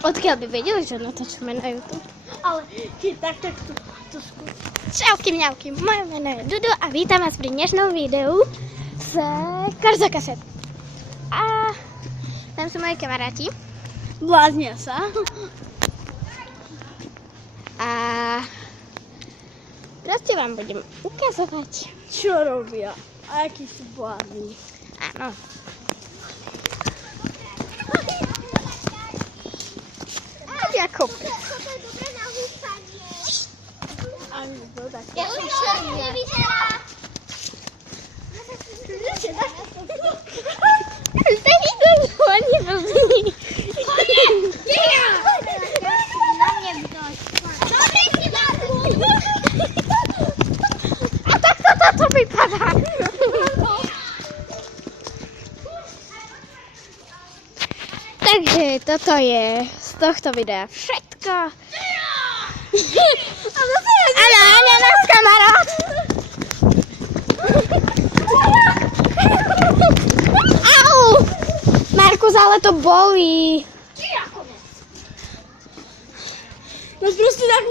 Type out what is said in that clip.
Odkiaľ by vedeli, že natáčame na YouTube? Ale tak to skús. Čauky mňauky, moje meno je Dudu a vítam vás pri dnešnom videu z Korzakaset. A tam sú moji kamaráti. Bláznia sa. A proste vám budem ukazovať. Čo robia? A akí sú blázni. Áno. Ako? Ani to tak. Ja som šernia. To je to oni robili. A tak to vypadá. Takže toto je z tohto videa všetko. Áno, náš kamarát. Au! Markus, ale to bolí. No proste takú